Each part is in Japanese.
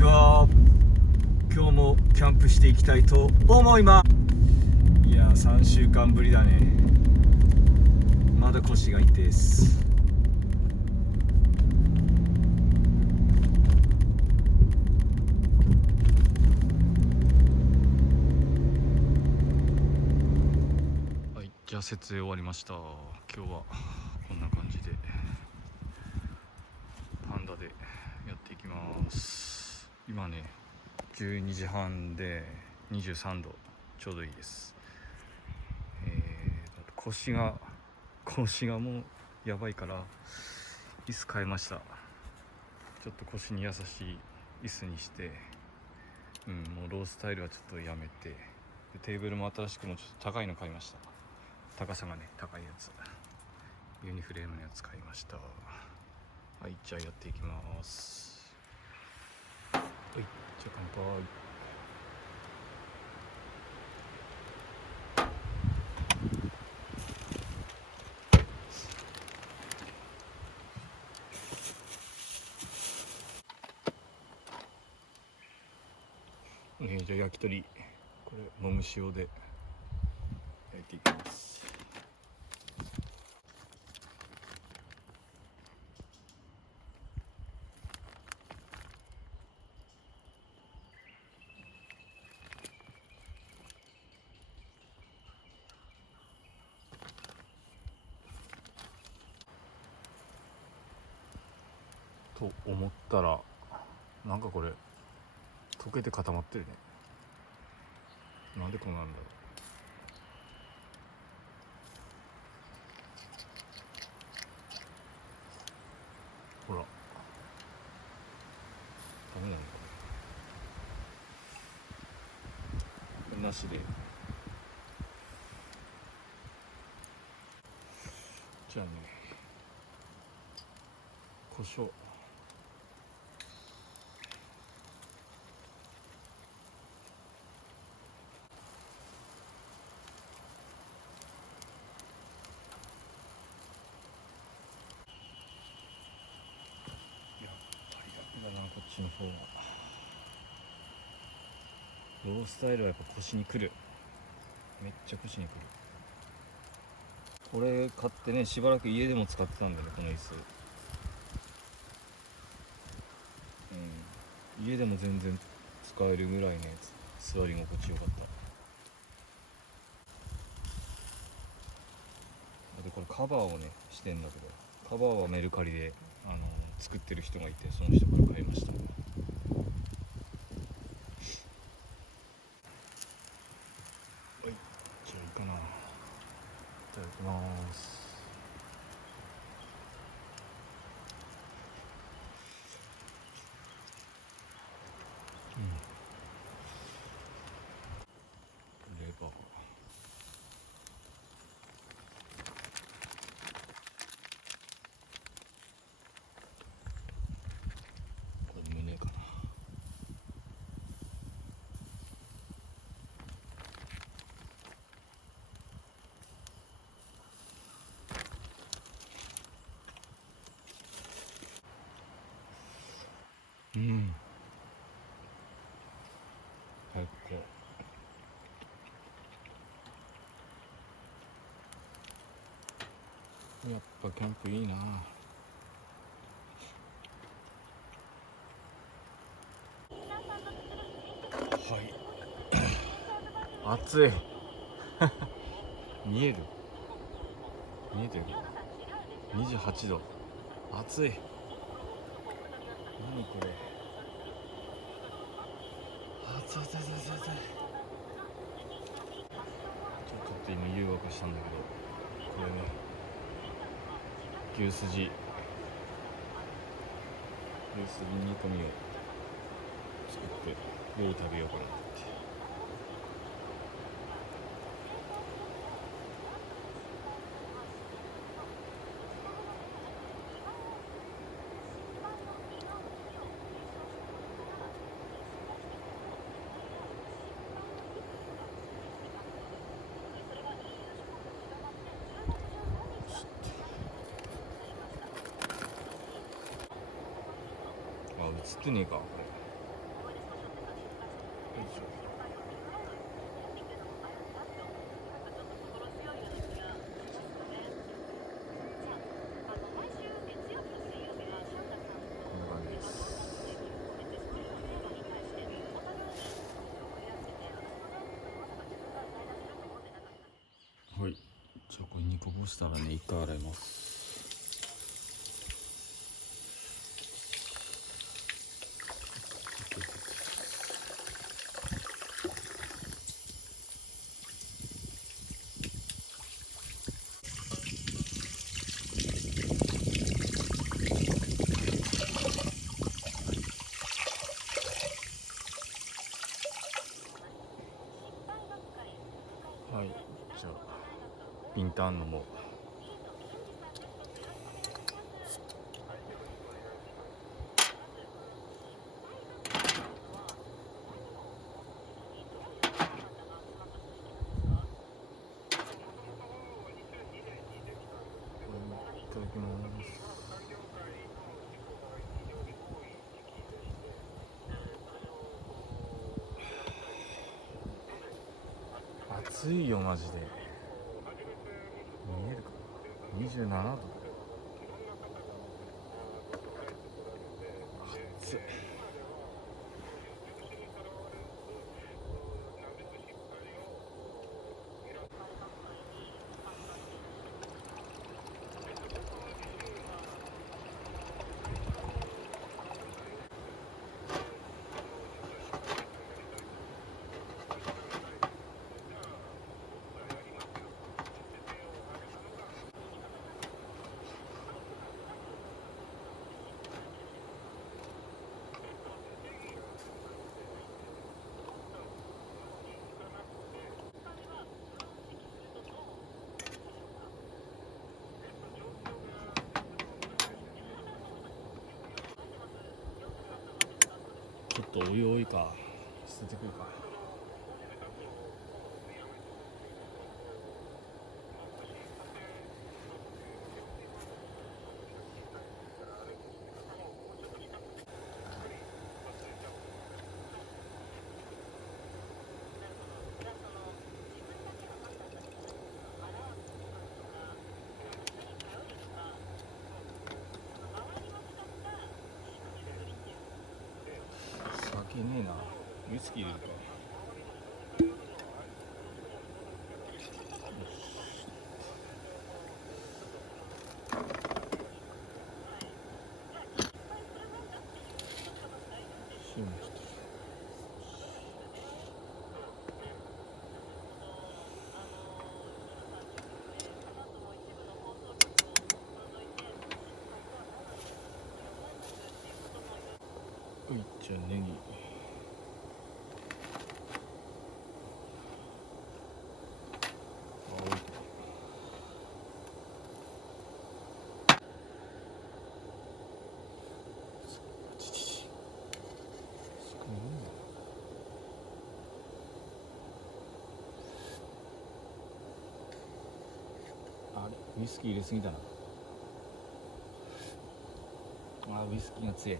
ちは。今日もキャンプしていきたいと思います。いやー、3週間ぶりだね。まだ腰が痛いです。はい、じゃあ設営終わりました。今日はこんな感じでパンダでやっていきます。今ね12時半で23度、ちょうどいいです。腰がもうやばいから椅子変えました。ちょっと腰に優しい椅子にして、もうロースタイルはちょっとやめて、でテーブルも新しくもちょっと高いの買いました。高さがね高いやつ、ユニフレームのやつ買いました。はい、じゃあやっていきます。はい、じゃあ乾杯。じゃあ焼き鳥、これもむ塩で焼いていきます。と思ったら、なんかこれ溶けて固まってるね。なんでこうなんだろう。ほら、ダメなんだこれなしで。じゃあね、胡椒。やっぱり楽だな、こっちの方が。ロースタイルはやっぱ腰にくる。めっちゃ腰にくる。これ買ってね、しばらく家でも使ってたんだよね、この椅子。家でも全然使えるぐらいね、座り心地よかった。でこれカバーをねしてんだけど、カバーはメルカリで作ってる人がいて、その人から買いました。はい、じゃあいいかな。いただきます。レバー、これ胸かな。最高。やっぱキャンプいいな。はい。暑い。見える見えてる28度。暑い。何これ。暑い暑い暑い暑い。ちょっと今誘惑したんだけど、これね、牛すじ煮込みを作って夜食べようかなって。あ、映ってねえかこれ。はい、じゃあこれ2個干したらね1回洗います。はい、じゃあインターンのもいただきます。暑いよマジで。見えるかな、27度。暑い。ちょっとお湯多いか、捨ててくるか。酒ねえな、ウイスキー入れるか。塩もちょっと。はい、じゃあネギ。あれ、ウイスキー入れすぎたな。ウイスキーが強い。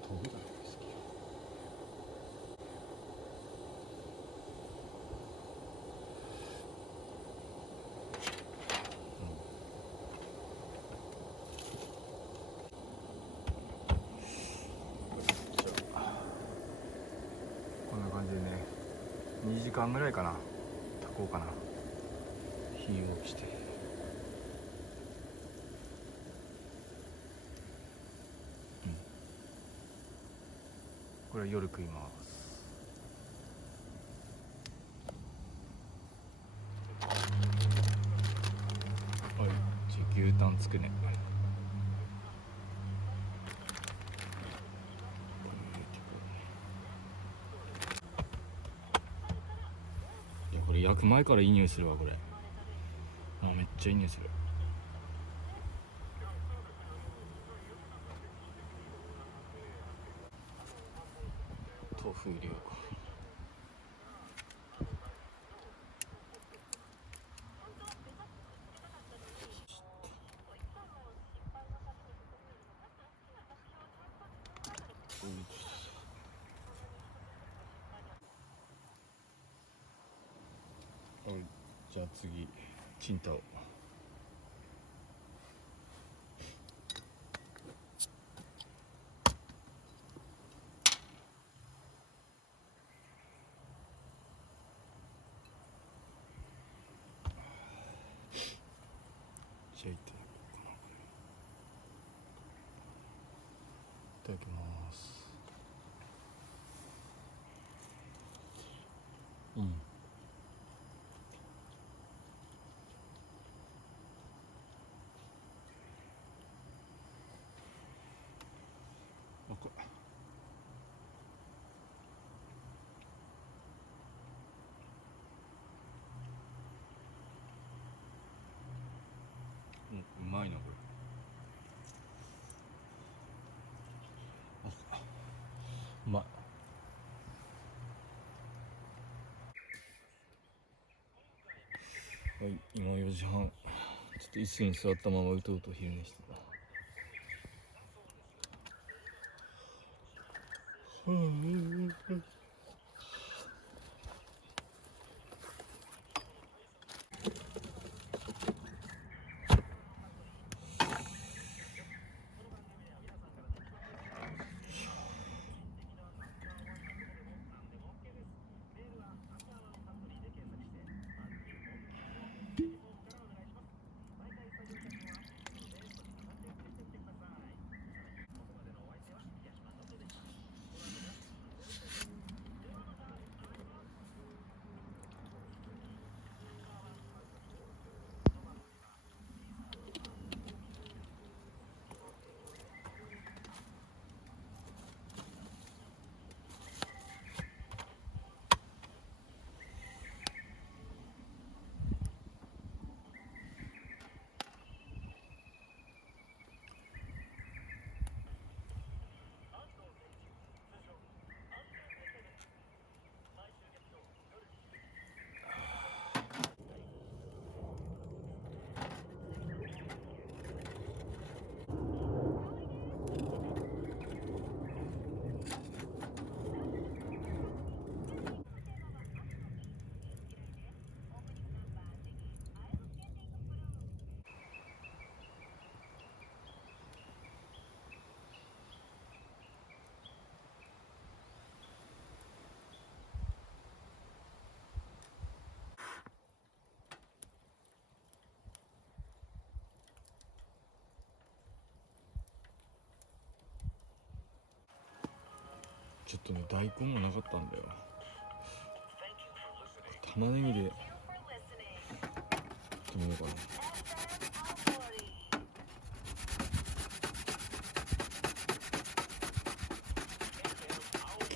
飛ぶだろウイスキー。こんな感じでね、2時間ぐらいかな炊こうかな。火を起して、これ夜食います。はい、じゃあ牛タンつくね。いやこれ焼く前からいい匂いするわこれ。あ、めっちゃいいねそれ。豆腐入れようか。じゃあ次チンタオ。じゃあいただきます。うん。うまいなこれ。うまい。はい、今4時半。ちょっと椅子に座ったままうとうと昼寝してた。ちょっとね、大根がなかったんだよ。玉ねぎでやってみようかな。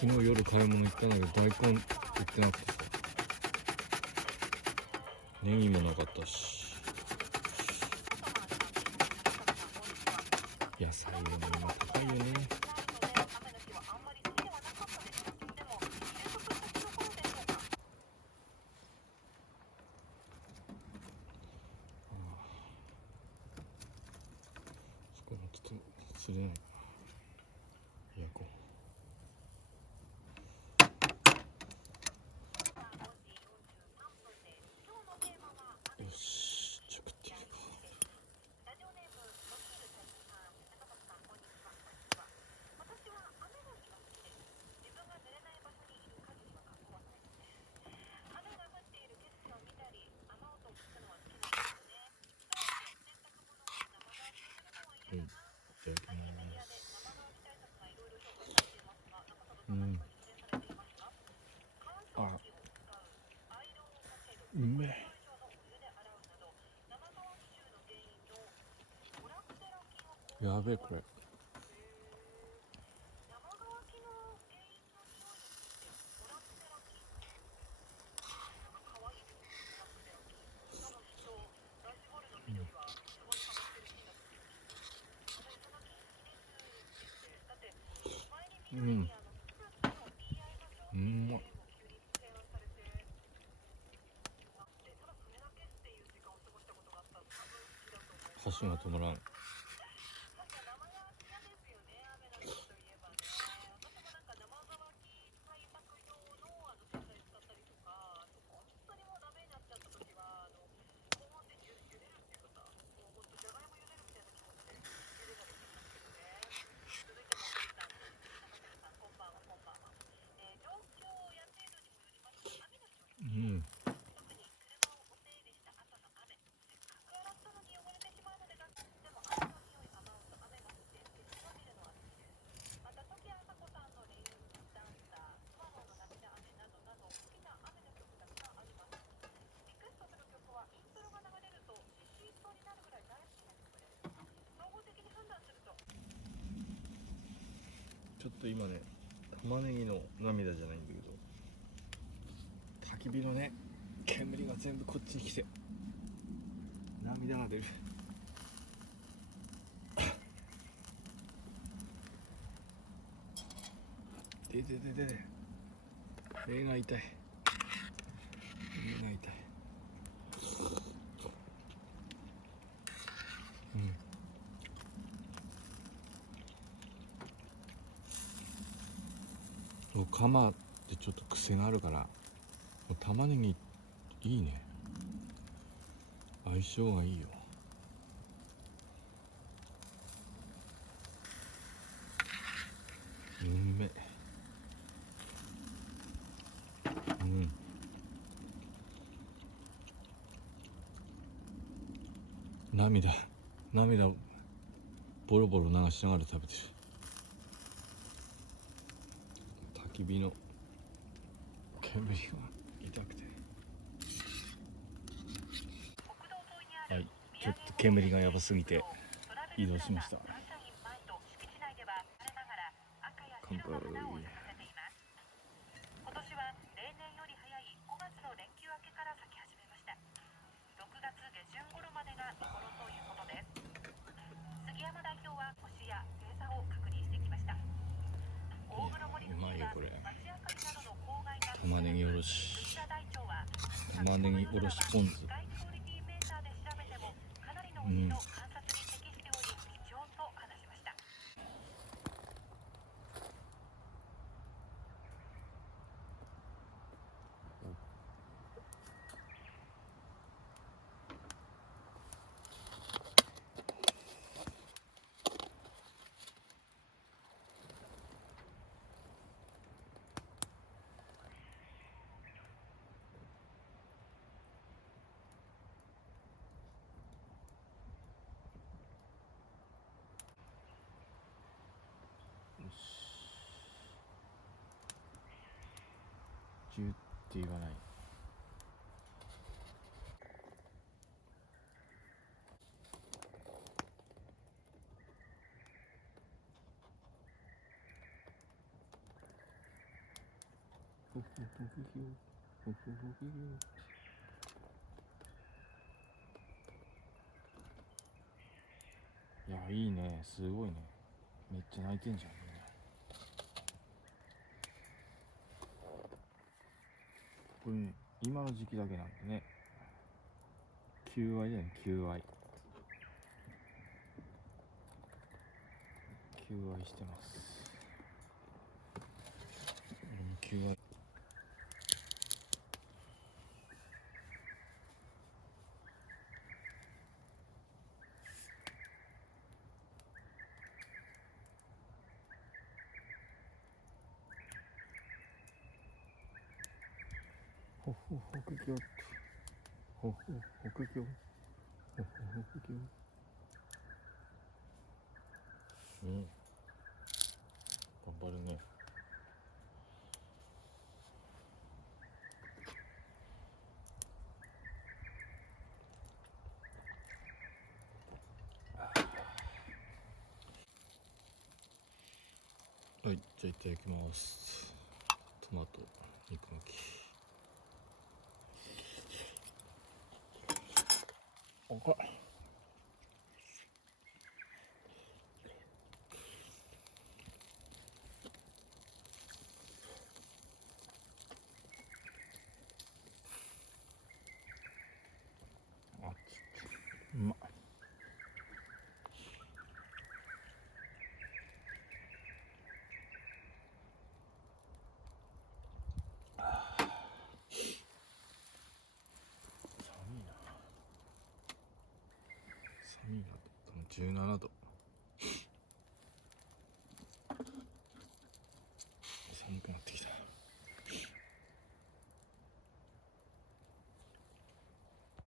昨日夜買い物行ったんだけど大根売ってなくてさ、ネギもなかったし、野菜はね今高いよね。そこもちょっと釣れないかな。焼こう。よし、じゃあ食ってみるか。はい、いただきます。うん。あ、うめえ。やべえこれ。箸が止まらん。うん。ちょっと今ね、玉ねぎの涙じゃないんだけど、焚き火のね、煙が全部こっちに来て涙が出る。で目が痛い、目が痛い。うん、釜ってちょっと癖があるから、もう玉ねぎいいね、相性がいいよ。うめえ。うん。涙をボロボロ流しながら食べてる。焚き火の煙が痛くて、はい、ちょっと煙がやばすぎて移動しました。乾杯。うまいよこれ。玉ねぎおろし、玉ねぎおろしポン酢。うん。ジュって言わない。いや、いいね、すごいね、めっちゃ泣いてんじゃんね。これね、今の時期だけなんでね、求愛だよね、求愛してます。求愛。ほほ北京ほほ北京ほほ北京。うん、頑張るね。はい、じゃあいただきます。トマト肉巻き。おかあ、うまっ。何位だと思ったの？17度。